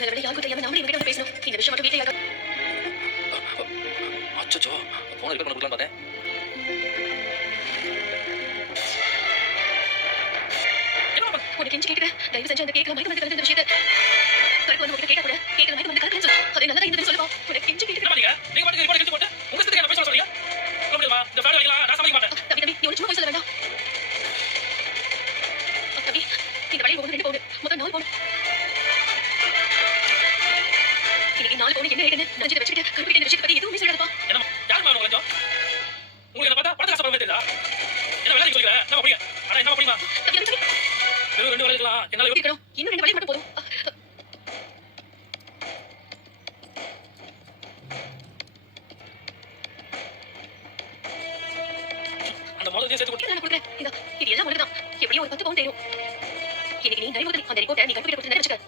நல்ல வேளை யாருக்கும் தெரியாம நாமளே இவங்கிட்ட வந்து பேசணும். இந்த விஷயம் மட்டும் வீட்ல யாருக்கும் அச்சச்சோ போன ரிப்பேர் பண்ண கொடுக்கலான்னு பார்த்தேன். உனக்கு கெஞ்சி கேட்கிறேன். தயவு செஞ்சு அந்த கேக்ல மயக்கம் வந்து கலந்த விஷயத்தை கருக்கு வந்து உங்ககிட்ட கேட்டா கூட கேக்ல மயக்கம் வந்து கலக்குன்னு சொல்லு. அதே நல்லா இருந்ததுன்னு சொல்லுவா. உனக்கு கெஞ்சி கேட்கிறேன். நீங்க பாட்டுக்கு ரிப்போர்ட் கெஞ்சி போட்டு உங்க சித்தக்கு என்ன பேச சொல்றீங்க? சொல்ல முடியுமா? இந்த ஃபேட் வைக்கலாம் நான் சமைக்க மாட்டேன். தம்பி நீ ஒரு சும்மா போய் சொல்ல வேண்டாம். தம்பி இந்த வழி போகணும் 2 பவுன் மொத்தம் 4 பவுன். இன்னைக்கு 4 பவுன் என்ன ரேட்னு நான் இதை வச்சுக்கிட்டு கருப்பிட்ட இந்த விஷயத்தை பத்தி எதுவுமே சொல்லாதப்பா. என்ன யார் மேல உலஞ்சோம்? உங்களுக்கு என்ன பார்த்தா படத்தை கஷ்டப்பட வேண்டியதா? என்ன வேலைக்கு சொல்லிக்கிறேன்? என்ன அப்படிங்க? அட என்ன அப்படிமா? தம்பி வெறும் 2 வேலைக்கலாம் என்னால இருக்கணும். இன்னும் 2 வழி மட்டும் போதும். அந்த முதல்ல சேர்த்து கொடுத்து நான் கொடுக்குறேன். இது எல்லாம் உனக்கு தான். எப்படியும் ஒரு 10 பவுன் தேரும். இன்னைக்கு நீ நைமுதல் அந்த ரிப்போர்ட்டை நீ கம்ப்யூட்டர் கொடுத்து வச்சுக்க.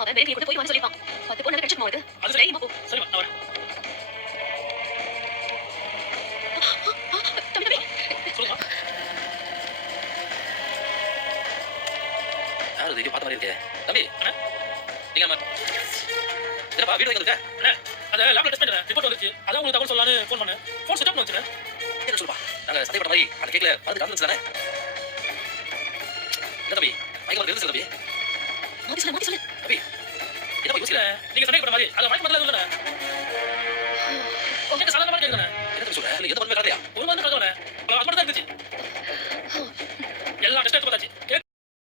அவன் வேலைக்கு கொடுத்து போய் வாங்க சொல்லிப்பான். 10 பவுன் கிடைச்சிருமா உனக்கு? அது தைரியமா போ. சரிமா நான் வரேன். தம்பி சொல்லுமா? யாரு இது பார்த்த மாதிரி இருக்கே? தம்பி அண்ணா நீங்க என்னப்பா வீடு வைக்கிறதுக்கா? அண்ணா அத லேப்ல டெஸ்ட் பண்ணேன். ரிப்போர்ட் வந்துச்சு. அதான் உங்களுக்கு தகவல் சொல்லலாம்னு ஃபோன் பண்ணேன். ஃபோன் ஸ்விட்ச் ஆஃப் பண்ணி வச்சிரேன். என்ன சொல்லுப்பா? நாங்க சந்தேகப்பட்ட மாதிரி அந்த கேக்ல பார்த்து கலந்துச்சு தானே? என்ன தம்பி மைக்கேல் வந்து தம்பி மாத்தி சொல்லு. தம்பி என்ன போய் யோசிக்கிறேன்? நீங்க சந்தேகப்பட்ட மாதிரி அத மயக்க மருந்து இல்ல. உங்களுக்கு சாதாரணமா கேக்குறேன். என்ன சொல்ற? இல்ல எந்த மருந்துமே கலக்கலையா? ஒரு மருந்து கலக்கல. அது மட்டும் தான் இருந்துச்சு.